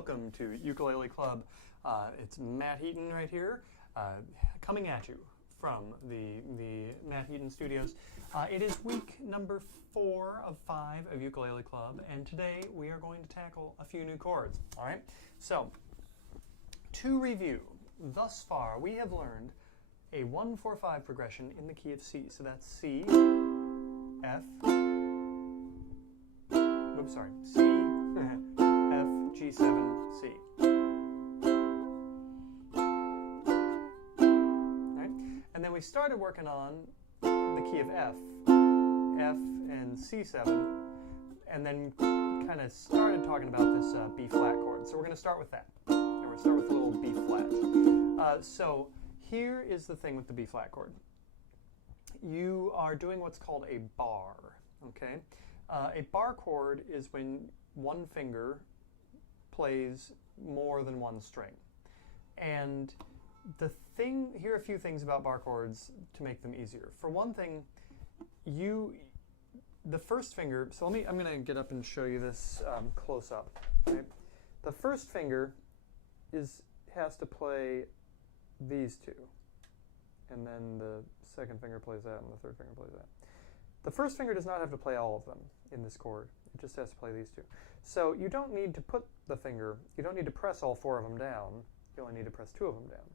welcome to Ukulele Club. It's Matt Heaton right here, coming at you from the Matt Heaton studios. It is week number 4 of 5 of Ukulele Club, and today we are going to tackle a few new chords. All right. So, to review, thus far we have learned a 1-4-5 progression in the key of C. So that's C, F. Oops, sorry. C, F, G7, C. Right? And then we started working on the key of F, F and C7, and then kind of started talking about this B flat chord. So we're going to start with that. And we're going to start with a little B flat. So here is the thing with the B flat chord. You are doing what's called a bar. Okay? A bar chord is when one finger plays more than one string. And here are a few things about bar chords to make them easier. For one thing, the first finger, so I'm going to get up and show you this close up. Right? The first finger has to play these two. And then the second finger plays that, and the third finger plays that. The first finger does not have to play all of them in this chord. It just has to play these two. So you don't need to put the finger, you don't need to press all 4 of them down. You only need to press 2 of them down.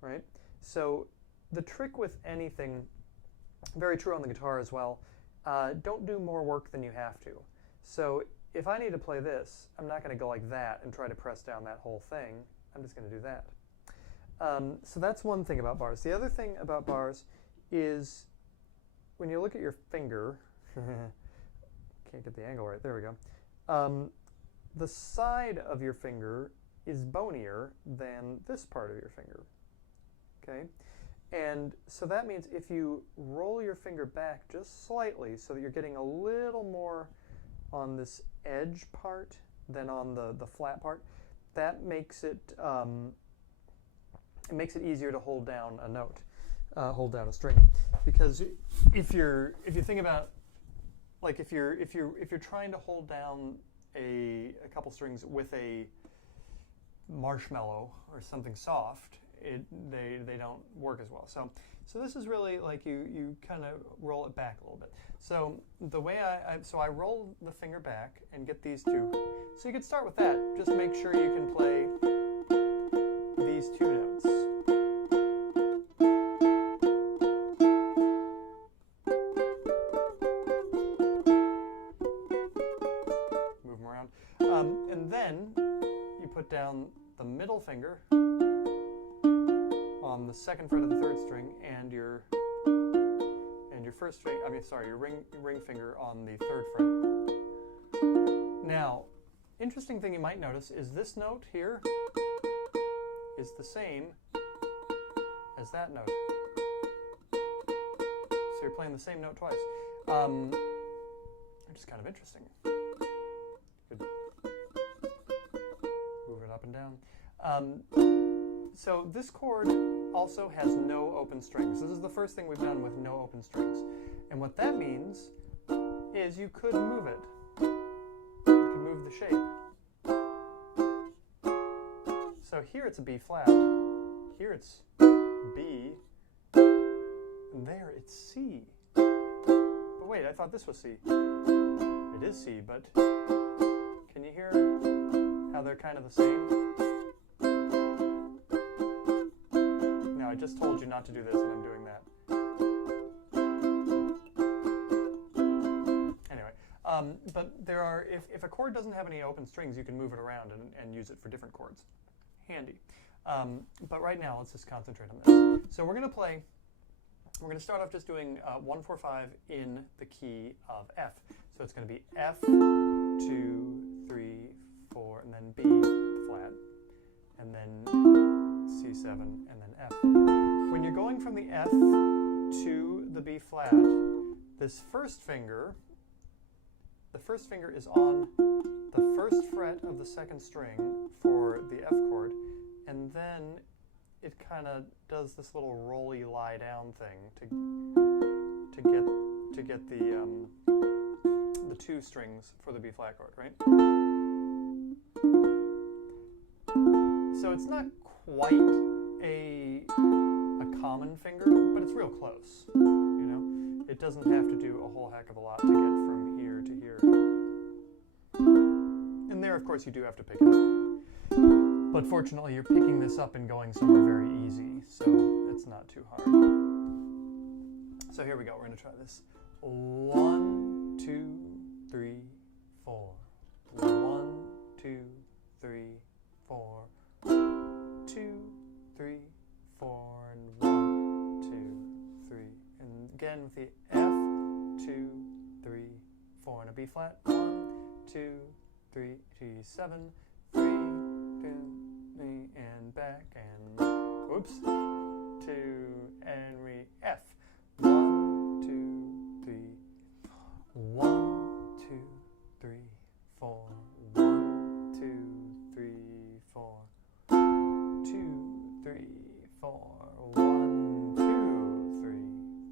Right? So the trick with anything, very true on the guitar as well, don't do more work than you have to. So if I need to play this, I'm not going to go like that and try to press down that whole thing. I'm just going to do that. So that's one thing about bars. The other thing about bars is when you look at your finger, can't get the angle right, there we go. The side of your finger is bonier than this part of your finger. Okay? And so that means if you roll your finger back just slightly so that you're getting a little more on this edge part than on the flat part, that makes it easier to hold down a note, hold down a string. Because if you think about, like if you're trying to hold down a couple strings with a marshmallow or something soft, they don't work as well. So this is really like you kind of roll it back a little bit. So the way I roll the finger back and get these two. So you could start with that. Just make sure you can play these 2 notes. Move them around. And then you put down the middle finger on the 2nd fret of the 3rd string and your first string, your ring finger on the 3rd fret. Now, interesting thing you might notice is this note here is the same as that note. So you're playing the same note twice. Which is kind of interesting. You could move it up and down. So this chord also has no open strings. This is the first thing we've done with no open strings. And what that means is you could move it. You could move the shape. So here it's a B flat, here it's B, and there it's C. But wait, I thought this was C. It is C, but can you hear how they're kind of the same? Now I just told you not to do this and I'm doing that. Anyway, but there are, if a chord doesn't have any open strings, you can move it around and use it for different chords. Handy. But right now, let's just concentrate on this. So we're going to start off just doing 1-4-5 in the key of F. So it's going to be F, 2, 3, 4, and then B flat, and then C7, and then F. When you're going from the F to the B flat, this first finger, the first finger is on the 1st fret of the 2nd string for the F chord, and then it kind of does this little rolly lie down thing to get the 2 strings for the B flat chord, right? So it's not quite a common finger, but it's real close. You know, it doesn't have to do a whole heck of a lot to get from here to here. And there, of course, you do have to pick it up. But fortunately, you're picking this up and going somewhere very easy, so it's not too hard. So here we go. We're going to try this. 1, 2, 3, 4. 1, 2, 3, 4. 2, 3, 4, and 1, 2, 3. And again with the F, 2, 3, 4, and a B flat. 1, 2, 3, G7, 3, 2, 3, and back, and whoops, 2, and re F. 1, 2, 3, 1, 2, 3, 4. 1, 2, 3, 4. 2, 3, 4. 1, 2, 3,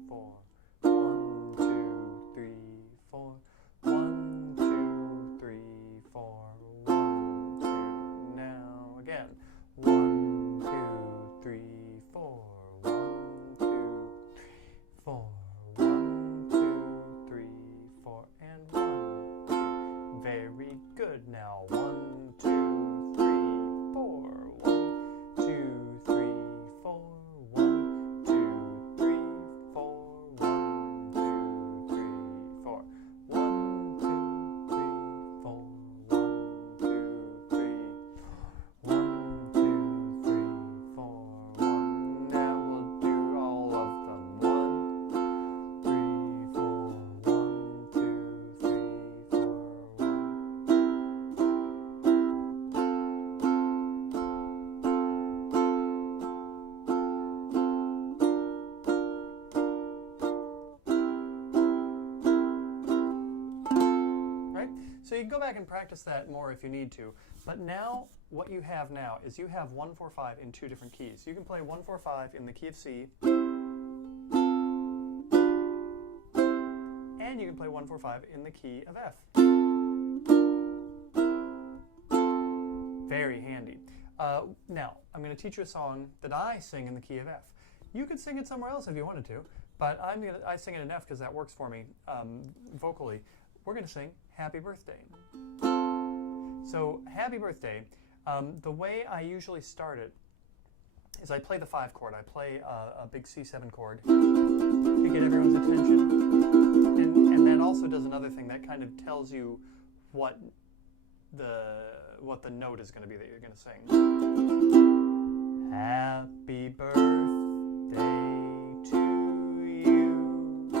4. 1, 2, 3, 4. 1, 2, 3, 4. 1, 2. Now again. 1, 2, 3, 4. 1, 2, 4. 1, 2, 3, 4, and 1, 2. Very good. Now 1, 2, 3, 4. 1, 2, 3, 4. 1, 2, 3, 4. 1, 2, 3, 4. 1, 2, 3, 4. 1, 2, 3. 1, 2, 3, 4. 1. Now we'll do all of them. 1, 3, 4. 1, 2, 3, 4. 1. Right? So you can go back and practice that more if you need to. But now, what you have now is you have 1, 4, 5 in 2 different keys. You can play 1, 4, 5 in the key of C, and you can play 1, 4, 5 in the key of F. Very handy. Now, I'm going to teach you a song that I sing in the key of F. You could sing it somewhere else if you wanted to, but I sing it in F because that works for me vocally. We're going to sing Happy Birthday. So, Happy Birthday, the way I usually start it is I play the 5 chord. I play a big C7 chord to get everyone's attention. And that also does another thing. That kind of tells you what the note is going to be that you're going to sing. Happy birthday to you.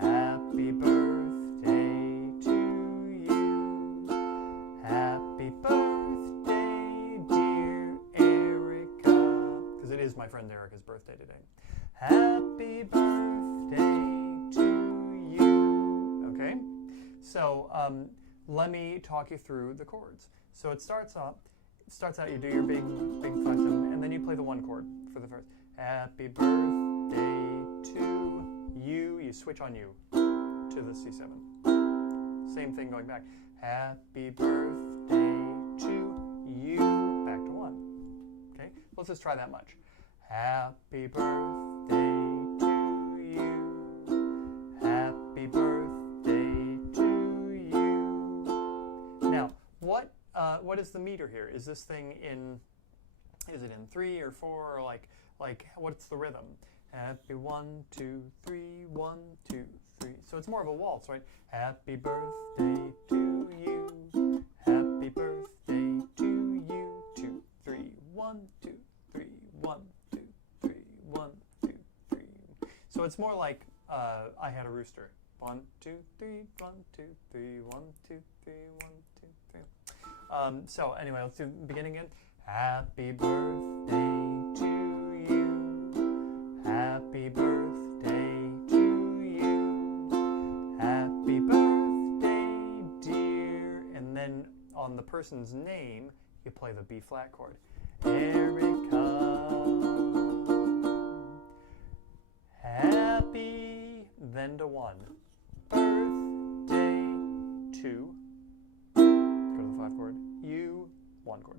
Happy birthday to you. Happy birthday, dear Erica. Because it is my friend Erica's birthday today. Happy birthday to you. Okay? So, let me talk you through the chords. So it starts out, you do your big 5, 7, and then you play the 1 chord for the first. Happy birthday to you. You switch on you to the C7. Same thing going back. Happy birthday to you. Back to 1. Okay, let's just try that much. Happy birthday to you. Happy birthday to you. Now, what is the meter here? Is this thing is it in 3 or 4 or like what's the rhythm? Happy 1, 2, 3, 1, 2, 3. So it's more of a waltz, right? Happy birthday to you. Happy birthday to you. 2, 3, 1, 2, 3, 1, 2, 3, 1, 2, 3. So it's more like I Had a Rooster. 1, 2, 3, 1, 2, 3, 1, 2, 3, 1, 2, 3. So anyway, let's do the beginning again. Happy birthday to you. Happy birthday to you. Happy birthday, dear. And then on the person's name, you play the B flat chord. Erica. Happy, then to 1. Birthday to, go to the 5 chord, you, 1 chord.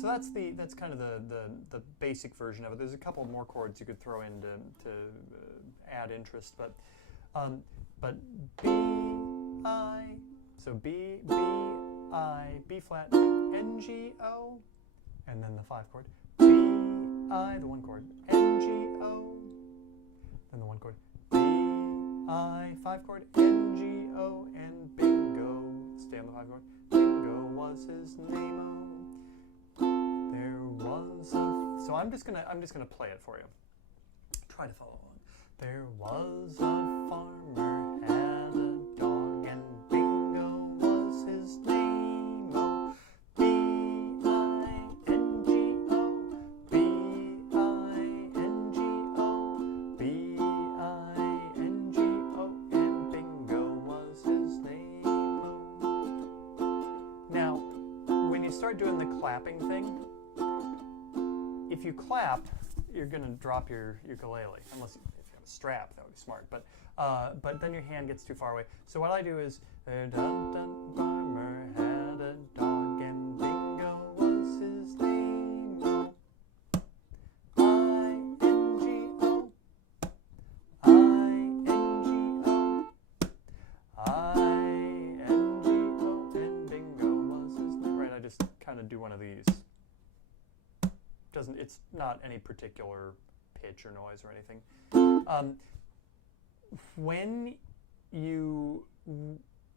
So that's kind of the basic version of it. There's a couple more chords you could throw in to add interest, but B, I, so B, I, B flat, N, G, O, and then the 5 chord, B, I, the 1 chord, N, G, O, then the 1 chord, B, I, 5 chord, N, G, O, and bingo, stay on the 5 chord, bingo was his name-o. There was a, so I'm just gonna play it for you. Try to follow along. There was a farmer had a dog and bingo was his name-o. B-I-N-G-O, B-I-N-G-O, B-I-N-G-O, and bingo was his name-o. Now, when you start doing the clapping thing, if you clap, you're going to drop your ukulele, unless if you have a strap, that would be smart. But then your hand gets too far away. So what I do is, farmer had a dog and bingo was his name-o. I-N-G-O, I-N-G-O, I-N-G-O, and bingo was his name. Right, I just kind of do one of these. It's not any particular pitch or noise or anything. When you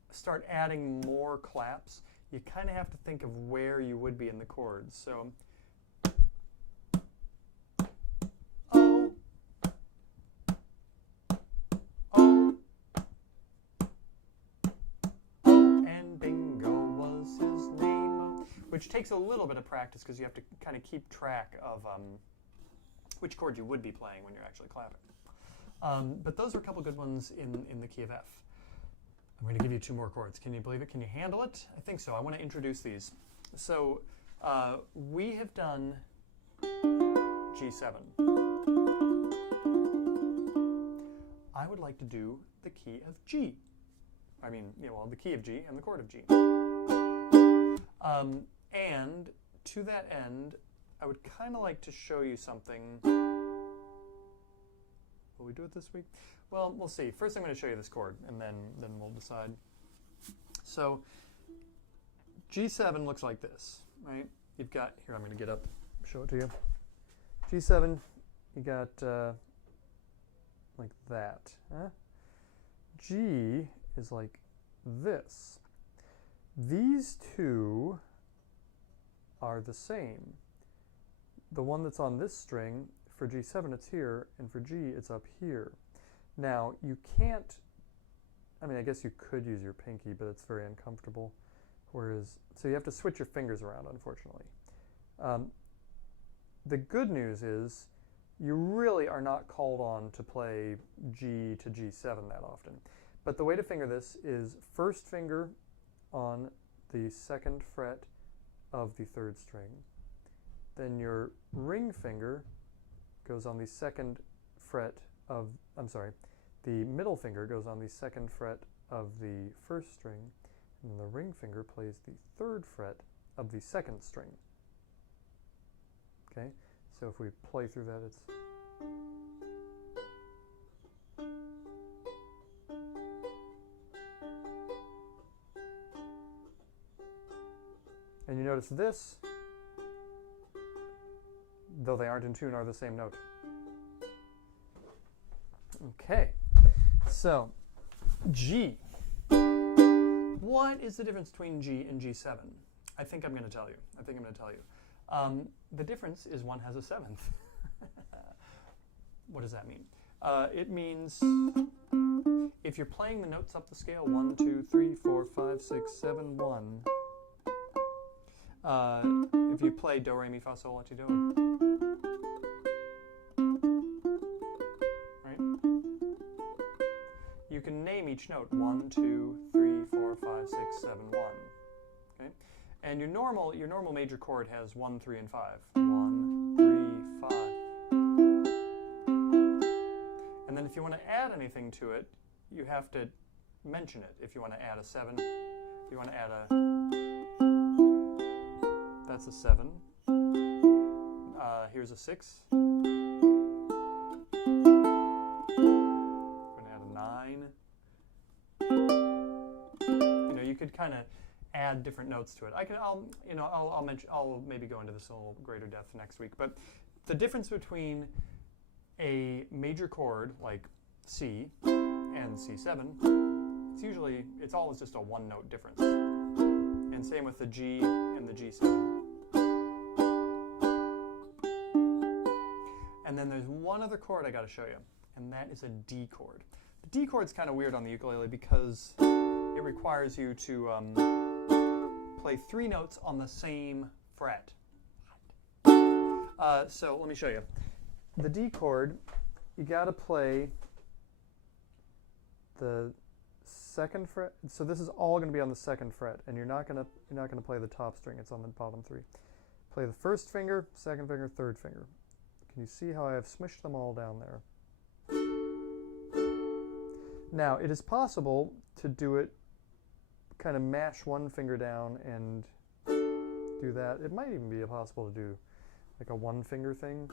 start adding more claps, you kind of have to think of where you would be in the chords. So, oh, oh, oh, and bingo was his name, which takes a little bit of practice because you have to kind of keep track of which chord you would be playing when you're actually clapping. But those are a couple good ones in the key of F. I'm going to give you 2 more chords. Can you believe it? Can you handle it? I think so. I want to introduce these. So we have done G7. I would like to do the key of G. I mean, the key of G and the chord of G. And to that end, I would kind of like to show you something. Will we do it this week? Well, we'll see. First, I'm going to show you this chord, and then we'll decide. So, G7 looks like this, right? You've got, here, I'm going to get up, show it to you. G7, you got like that. Huh? G is like this. These two are the same. The one that's on this string, for G7 it's here, and for G it's up here. Now, you can't, I mean, I guess you could use your pinky, but it's very uncomfortable. So you have to switch your fingers around, unfortunately. The good news is you really are not called on to play G to G7 that often. But the way to finger this is first finger on the 2nd fret of the 3rd string. Then your ring finger goes on the 2nd fret of, the middle finger goes on the 2nd fret of the 1st string, and the ring finger plays the 3rd fret of the 2nd string. Okay, so if we play through that, it's and you notice this, though they aren't in tune, are the same note. Okay, so G. What is the difference between G and G7? I think I'm going to tell you. The difference is one has a 7th. What does that mean? It means if you're playing the notes up the scale, 1, 2, 3, 4, 5, 6, 7, 1. If you play Do, Re, Mi, Fa, Sol, La, Ti, Do. Right? You can name each note 1, 2, 3, 4, 5, 6, 7, 1. Okay? And your normal major chord has 1, 3, and 5. 1, 3, 5. And then if you want to add anything to it, you have to mention it. If you want to add a 7, if you want to add a, that's a 7. here's a 6. I'm going to add a 9. You know, you could kind of add different notes to it. I'll maybe go into this in a little greater depth next week. But the difference between a major chord like C and C7, it's always just a one note difference. And same with the G and the G7. And then there's one other chord I got to show you, and that is a D chord. The D chord's kind of weird on the ukulele because it requires you to play 3 notes on the same fret. So let me show you. The D chord, you got to play the 2nd fret. So this is all going to be on the 2nd fret, and you're not going to play the top string. It's on the bottom 3. Play the 1st finger, 2nd finger, 3rd finger. Can you see how I have smushed them all down there? Now, it is possible to do it, kind of mash one finger down and do that. It might even be possible to do like a 1-finger thing.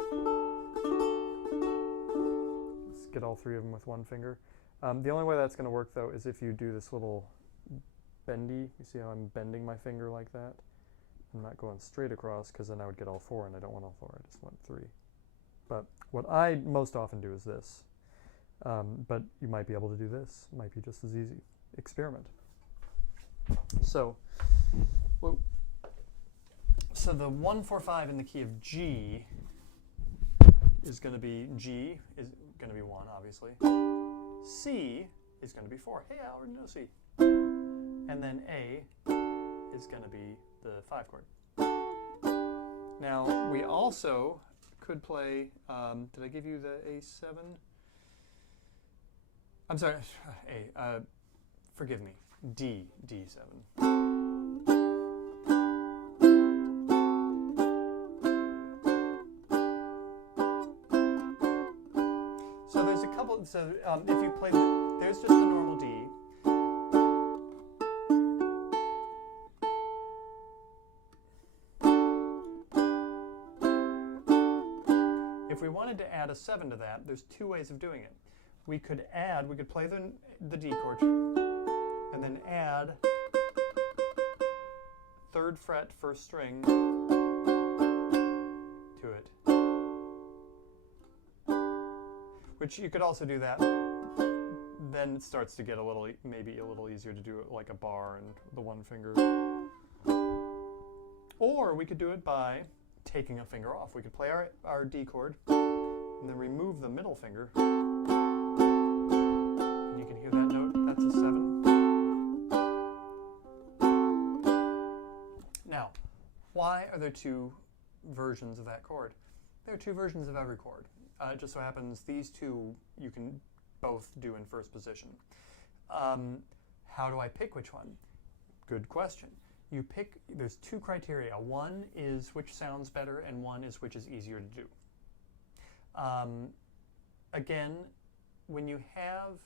Let's get all 3 of them with 1 finger. The only way that's going to work, though, is if you do this little bendy. You see how I'm bending my finger like that? I'm not going straight across because then I would get all 4, and I don't want all 4. I just want 3. But what I most often do is this. But you might be able to do this. It might be just as easy. Experiment. So the 1-4-5 in the key of G is going to be 1, obviously. C is going to be 4. Hey, I already know C. And then A is going to be the 5 chord. Now, we also could play, did I give you the A7? I'm sorry, A, forgive me, D7. So there's a couple, if you play, there's just the normal D. If we wanted to add a 7 to that, there's 2 ways of doing it. We could play the D chord and then add 3rd fret 1st string to it. Which you could also do that. Then it starts to get maybe a little easier to do it like a bar and the 1 finger. Or we could do it by taking a finger off. We could play our D chord and then remove the middle finger. And you can hear that note. That's a 7. Now, why are there 2 versions of that chord? There are 2 versions of every chord. It just so happens these 2 you can both do in 1st position. How do I pick which one? Good question. There's 2 criteria. One is which sounds better, and one is which is easier to do. Again, when you have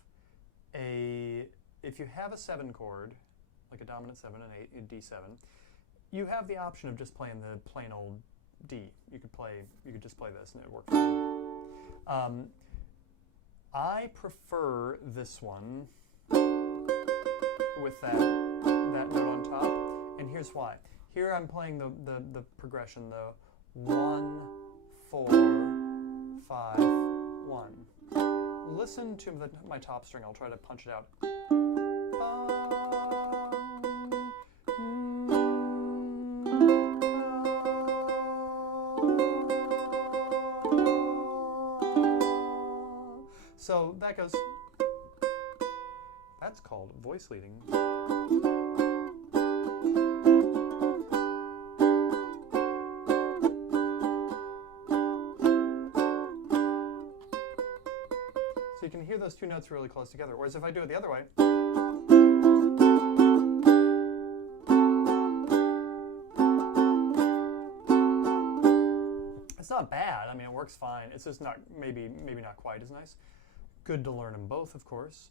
if you have a 7 chord, like a dominant 7 and 8, a D7, you have the option of just playing the plain old D. You could just play this and it works fine. I prefer this one with that note on top. And here's why. Here I'm playing the progression, though. 1, 4, 5, 1. Listen to my top string. I'll try to punch it out. So that goes. That's called voice leading. So you can hear those 2 notes really close together. Whereas if I do it the other way, it's not bad. I mean, it works fine. It's just not maybe not quite as nice. Good to learn them both, of course.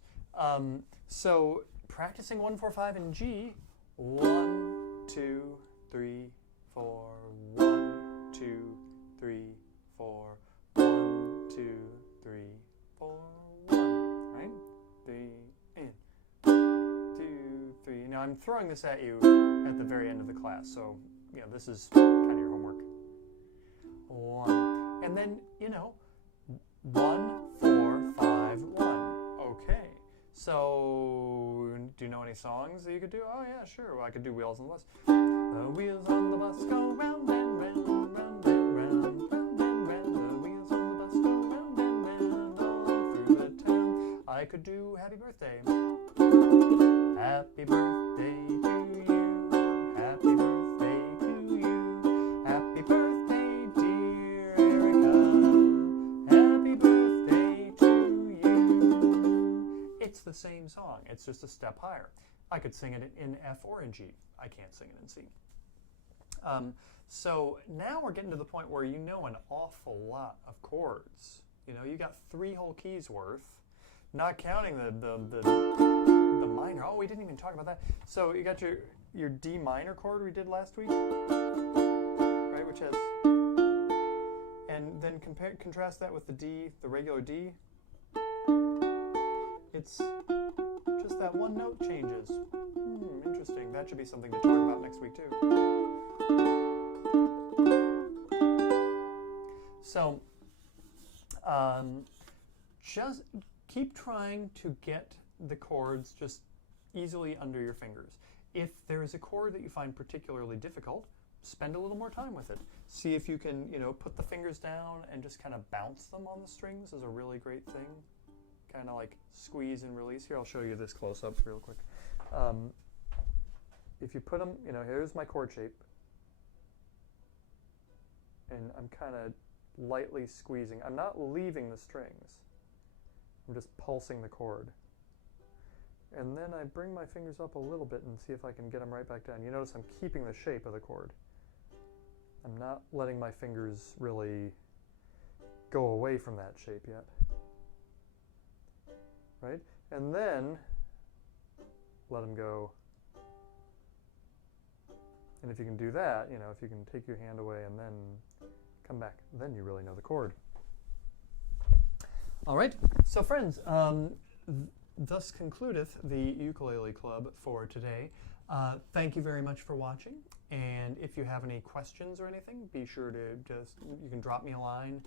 So practicing 1-4-5 in G. 1, 2, 3, 4. 1, 2, 3, 4. 1, 2, 3, 4, 1. Right? 3 and 2, 3. Now I'm throwing this at you at the very end of the class, so this is kind of your homework. 1, and then 1, 4, 5, 1. Okay. So, do you know any songs that you could do? Oh yeah, sure. Well, I could do Wheels on the Bus. The wheels on the bus go round and round, round and round, round and round. The wheels on the bus go round and round all through the town. I could do Happy Birthday. Happy birthday to you. Happy birthday to you. Happy birthday, dear Erica. Happy birthday to you. It's the same song. It's just a step higher. I could sing it in F or in G. I can't sing it in C. So now we're getting to the point where you know an awful lot of chords. You got 3 whole keys worth, not counting the minor. Oh, we didn't even talk about that. So you got your D minor chord we did last week, right? Which has, and then contrast that with the D, the regular D. It's just that one note changes. Interesting. That should be something to talk about next week too. So, just keep trying to get the chords just easily under your fingers. If there is a chord that you find particularly difficult, spend a little more time with it. See if you can, put the fingers down and just kind of bounce them on the strings is a really great thing. Kind of like squeeze and release. Here, I'll show you this close up real quick. If you put them, here's my chord shape. And I'm kind of lightly squeezing. I'm not leaving the strings. I'm just pulsing the chord. And then I bring my fingers up a little bit and see if I can get them right back down. You notice I'm keeping the shape of the chord. I'm not letting my fingers really go away from that shape yet. Right? And then let them go. And if you can do that, if you can take your hand away and then come back, then you really know the chord. All right. So friends, thus concludeth the Ukulele Club for today. Thank you very much for watching. And if you have any questions or anything, be sure to you can drop me a line,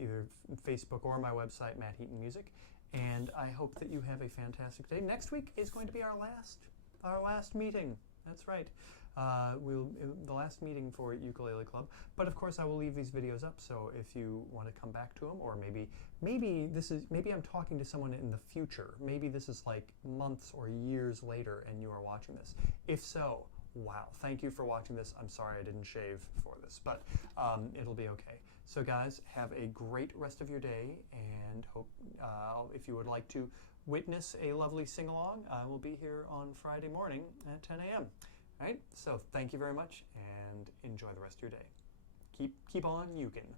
either Facebook or my website, Matt Heaton Music. And I hope that you have a fantastic day. Next week is going to be our last meeting. That's right. The last meeting for Ukulele Club. But of course, I will leave these videos up. So if you want to come back to them, or maybe I'm talking to someone in the future. Maybe this is like months or years later, and you are watching this. If so, wow! Thank you for watching this. I'm sorry I didn't shave for this, but it'll be okay. So guys, have a great rest of your day, and hope if you would like to witness a lovely sing-along, I will be here on Friday morning at 10 a.m. All right, so thank you very much, and enjoy the rest of your day. Keep on uking.